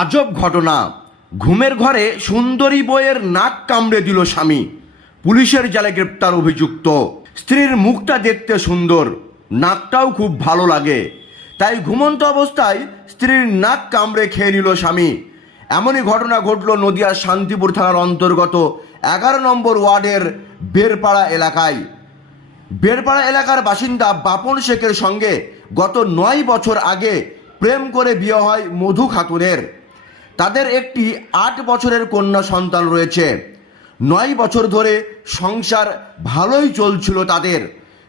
আজব ঘটনা। ঘুমের ঘরে সুন্দরী বইয়ের নাক কামড়ে দিল স্বামী। পুলিশের জালে গ্রেপ্তার অভিযুক্ত। স্ত্রীর মুখটা দেখতে সুন্দর, নাকটাও খুব ভালো লাগে। তাই ঘুমন্ত অবস্থায় স্ত্রীর নাক কামড়ে খেয়ে নিল স্বামী। এমনই ঘটনা ঘটল নদিয়ার শান্তিপুর থানার অন্তর্গত এগারো নম্বর ওয়ার্ডের বেরপাড়া এলাকায়। বেরপাড়া এলাকার বাসিন্দা বাপন শেখের সঙ্গে গত নয় বছর আগে প্রেম করে বিয়ে হয় মধু খাতুনের। তাদের একটি আট বছরের কন্যা সন্তান রয়েছে। নয় বছর ধরে সংসার ভালোই চলছিল তাদের।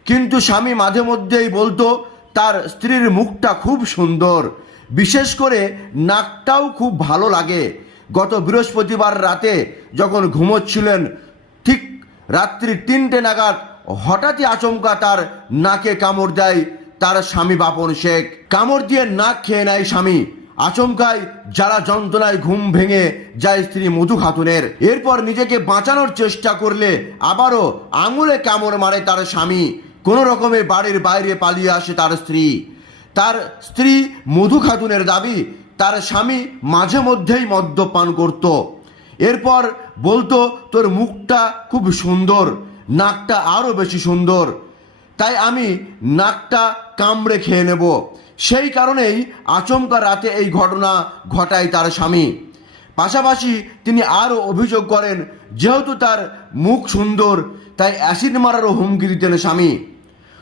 কিন্তু স্বামী মাঝে মধ্যেই বলতো, তার স্ত্রীর মুখটা খুব সুন্দর। বিশেষ করে নাকটাও খুব ভালো লাগে। গত বৃহস্পতিবার রাতে যখন ঘুমোচ্ছিলেন, ঠিক রাত্রি তিনটে নাগাদ হঠাৎই আচমকা তার নাকে কামড় দেয় তার স্বামী বাপন শেখ। কামড় দিয়ে নাক খেয়ে নেয় স্বামী। আচমকায় যারা যন্ত্রণায় ঘুম ভেঙে যায় স্ত্রী মধু খাতুনের। এরপর নিজেকে বাঁচানোর চেষ্টা করলে আবারও আঙুলে কামড় মারে তার স্বামী। কোনো রকমে বাড়ির বাইরে পালিয়ে আসে তার স্ত্রী। তার স্ত্রী মধু খাতুনের দাবি তার স্বামী মাঝে মধ্যেই মদ্যপান করত। এরপর বলতো, তোর মুখটা খুব সুন্দর, নাকটা আরও বেশি সুন্দর। তাই আমি নাকটা কামড়ে খেয়ে নেব। সেই কারণেই আচমকা রাতে এই ঘটনা ঘটায় তার স্বামী। পাশাপাশি তিনি আরও অভিযোগ করেন, যেহেতু তার মুখ সুন্দর, তাই অ্যাসিড মারারও হুমকি দিতেন স্বামী।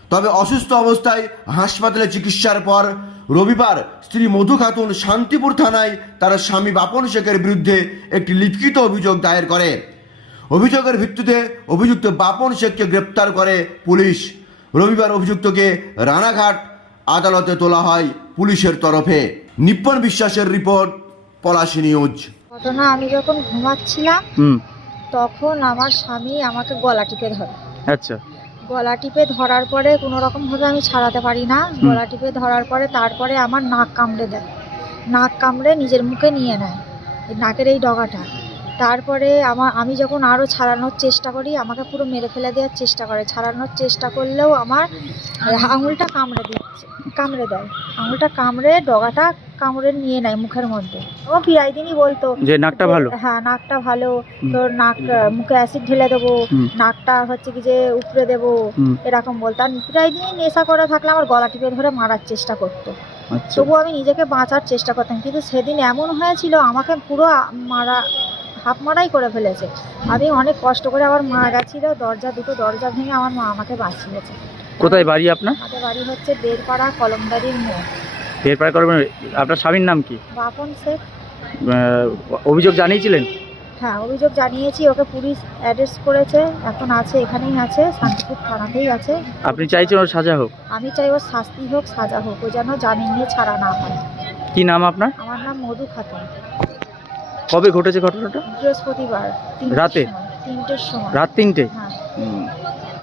তবে অসুস্থ অবস্থায় হাসপাতালে চিকিৎসার পর রবিবার স্ত্রী মধু খাতুন শান্তিপুর থানায় তার স্বামী বাপন শেখের বিরুদ্ধে একটি লিখিত অভিযোগ দায়ের করে। অভিযোগের ভিত্তিতে অভিযুক্ত বাপন শেখকে গ্রেপ্তার করে পুলিশ। রবিবার অভিযুক্তকে রানাঘাট আদালতে তোলা হয় পুলিশের তরফে। নিপ্পন বিশ্বাসের রিপোর্ট পলাশী নিউজ। ঘটনা আমি যখন ঘুমাচ্ছিলাম তখন আমার স্বামী আমাকে গলা টিপে ধরে। আচ্ছা। গলা টিপে ধরার পরে কোনো রকমভাবে আমি ছাড়াতে পারি না। গলা টিপে ধরার পরে তারপরে আমার নাক কামড়ে দেয়। নাক কামড়ে নিজের মুখে নিয়ে নেয়। এই নাকের এই ডগাটা। তারপরে আমার আমি যখন আরও ছাড়ানোর চেষ্টা করি আমাকে পুরো মেরে ফেলে দেওয়ার চেষ্টা করে। ছাড়ানোর চেষ্টা করলেও আমার আঙুলটা কামড়ে দিচ্ছে কামড়ে দেয়। আঙুলটা কামড়ে ডগাটা কামড়ে নিয়ে নেয় মুখের মধ্যে। ও প্রায় দিনই বলতো যে নাকটা ভালো? হ্যাঁ নাকটা ভালো। তোর নাক মুখে অ্যাসিড ঢেলে দেবো নাকটা হচ্ছে কি যে উপড়ে দেবো এরকম বলতো। আর প্রায় দিনই নেশা করে থাকলে আমার গলা টিপে ধরে মারার চেষ্টা করতো। আচ্ছা। তবুও আমি নিজেকে বাঁচার চেষ্টা করতাম। কিন্তু সেদিন এমন হয়েছিল আমাকে পুরো মারা হাফ মারাই করে ফেলেছে। আমি অনেক কষ্ট করে আবার মা গেছিল দরজা দুটো দরজা ভেঙে আমার মা আমাকে বাঁচিয়েছে। কোথায় বাড়ি আপনার? আমাদের বাড়ি হচ্ছে বেরপাড়া কলমদারির মোড়। বেরপাড়া করবেন আপনার স্বামীর নাম কি? বাপন শেখ। অভিযোগ জানিয়েছিলেন? হ্যাঁ অভিযোগ জানিয়েছি ওকে পুলিশ অ্যাড্রেস করেছে এখন আছে এখানেই আছে শান্তিপুর থানাতেই আছে। আপনি চাইছেন ওর সাজা হোক? আমি চাই ওর শাস্তি হোক সাজা হোক ও যেন জামিন নিয়ে ছাড়া না হয়। কি নাম আপনার? আমার নাম মধু খাতুন। কবে ঘটেছে ঘটনাটা বৃহস্পতিবার রাতে? তিনটের সময় রাত তিনটে হ্যাঁ।